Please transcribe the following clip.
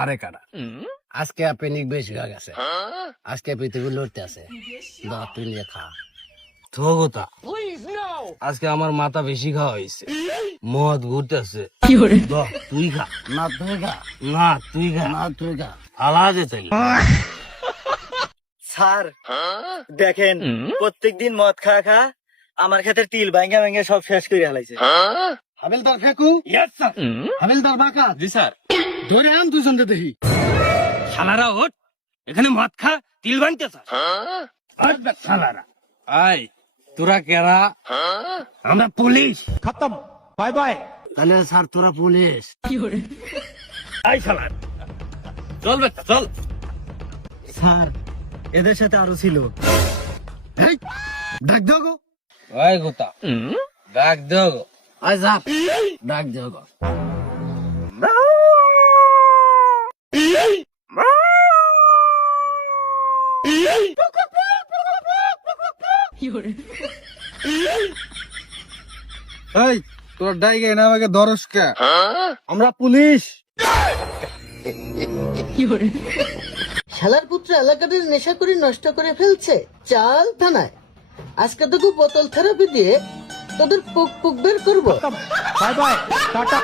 আরে কারা আজকে পেনিক বেশি হয়ে গেছে আজকে পৃথিবী লড়তে আছে তুই নিয়ে খা থোগোতা আজকে আমার মাথা বেশি খাওয়া হয়েছে মদ ঘুরতেছে তুই খা না তুই খা না তুই খা না তুই খা আলাদা চাই স্যার দেখেন প্রত্যেকদিন মদ খা খা আমার ক্ষেত্রে তিল ভাঙ্গা ভাঙ্গা সব শেষ করে হালাইছে। হাবিলদার ফেকু হাবিলদার বাঁকা জি স্যার। ধরে আন দুজনকে দেখি শালারা ওঠ, এখানে মদ খা তিল বানতে স্যার। শালারা আই তোরা কেরা আমরা পুলিশ। खत्म बाय बाय তাহলে স্যার তোরা পুলিশ আই শালার চল বেটা চল। স্যার এদের সাথে আরো ছিল। এই ডাক দাও গো ওই গোতা ডাক দেও গো। আয় যা ডাক দাও গো এই তোর ডাইগে না আমাকে ধরস কে? আমরা পুলিশ। শালার পুত্র এলাকাটির নেশা করে নষ্ট করে ফেলছে, চাল থানায়। আজকে তোকে বোতল থেরাপি দিয়ে তোদের পুক পুক বের করবো। Bye bye Tata